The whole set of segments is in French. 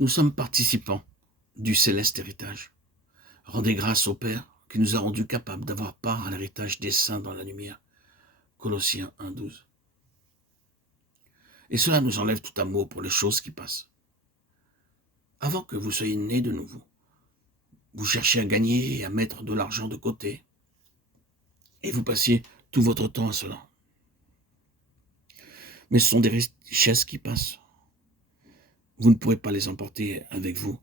Nous sommes participants du céleste héritage. Rendez grâce au Père qui nous a rendus capables d'avoir part à l'héritage des saints dans la lumière. Colossiens 1,12. Et cela nous enlève tout amour pour les choses qui passent. Avant que vous soyez nés de nouveau, vous cherchiez à gagner et à mettre de l'argent de côté. Et vous passiez tout votre temps à cela. Mais ce sont des richesses qui passent. Vous ne pourrez pas les emporter avec vous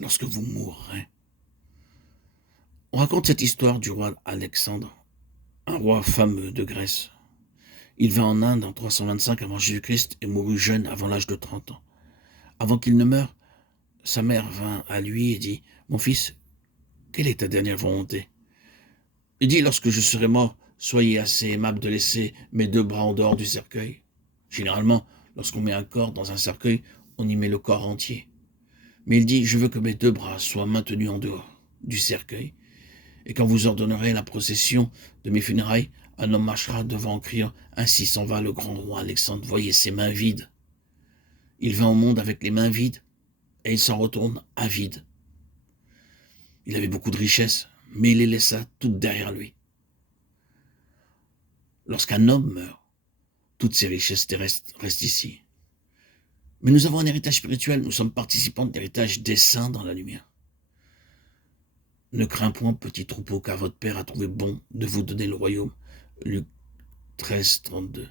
lorsque vous mourrez. On raconte cette histoire du roi Alexandre, un roi fameux de Grèce. Il vint en Inde en 325 avant Jésus-Christ et mourut jeune avant l'âge de 30 ans. Avant qu'il ne meure, sa mère vint à lui et dit « Mon fils, quelle est ta dernière volonté ?» Il dit « Lorsque je serai mort, soyez assez aimable de laisser mes 2 bras en dehors du cercueil. » Généralement, lorsqu'on met un corps dans un cercueil, on y met le corps entier. Mais il dit « Je veux que mes 2 bras soient maintenus en dehors du cercueil. Et quand vous ordonnerez la procession de mes funérailles, un homme marchera devant en criant « Ainsi s'en va le grand roi Alexandre, voyez ses mains vides. » Il vint au monde avec les mains vides et il s'en retourne avide. Il avait beaucoup de richesses, mais il les laissa toutes derrière lui. Lorsqu'un homme meurt, toutes ses richesses terrestres restent ici. Mais nous avons un héritage spirituel, nous sommes participants de l'héritage des saints dans la lumière. Ne crains point, petit troupeau, car votre Père a trouvé bon de vous donner le royaume. Luc 13, 32.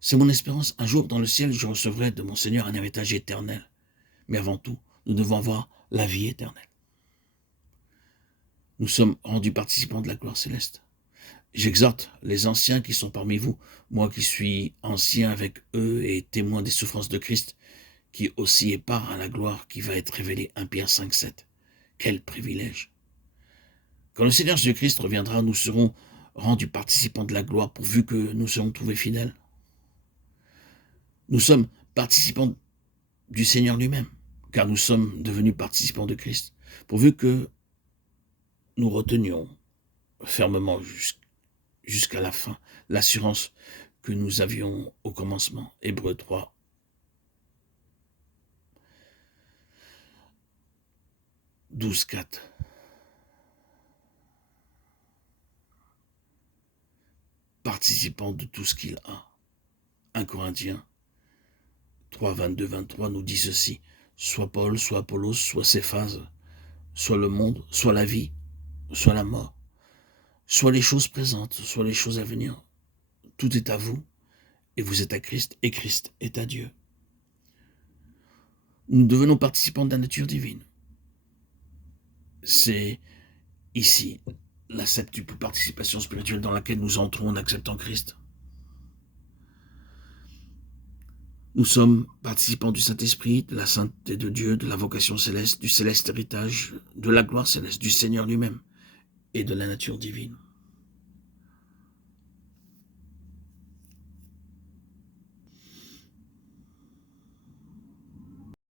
C'est mon espérance, un jour dans le ciel, je recevrai de mon Seigneur un héritage éternel. Mais avant tout, nous devons avoir la vie éternelle. Nous sommes rendus participants de la gloire céleste. J'exhorte les anciens qui sont parmi vous, moi qui suis ancien avec eux et témoin des souffrances de Christ, qui aussi est part à la gloire qui va être révélée. 1 Pierre 5, 7. Quel privilège! Quand le Seigneur Jésus-Christ reviendra, nous serons rendus participants de la gloire pourvu que nous serons trouvés fidèles. Nous sommes participants du Seigneur lui-même, car nous sommes devenus participants de Christ, pourvu que nous retenions fermement jusqu'à la fin l'assurance que nous avions au commencement. Hébreux 3, 12, 4. Participant de tout ce qu'il a. 1 Corinthiens 3, 22, 23 nous dit ceci. Soit Paul, soit Apollos, soit Céphase, soit le monde, soit la vie, soit la mort, soit les choses présentes, soit les choses à venir. Tout est à vous, et vous êtes à Christ, et Christ est à Dieu. Nous devenons participants de la nature divine. C'est ici la septuple participation spirituelle dans laquelle nous entrons en acceptant Christ. Nous sommes participants du Saint-Esprit, de la sainteté de Dieu, de la vocation céleste, du céleste héritage, de la gloire céleste, du Seigneur lui-même et de la nature divine.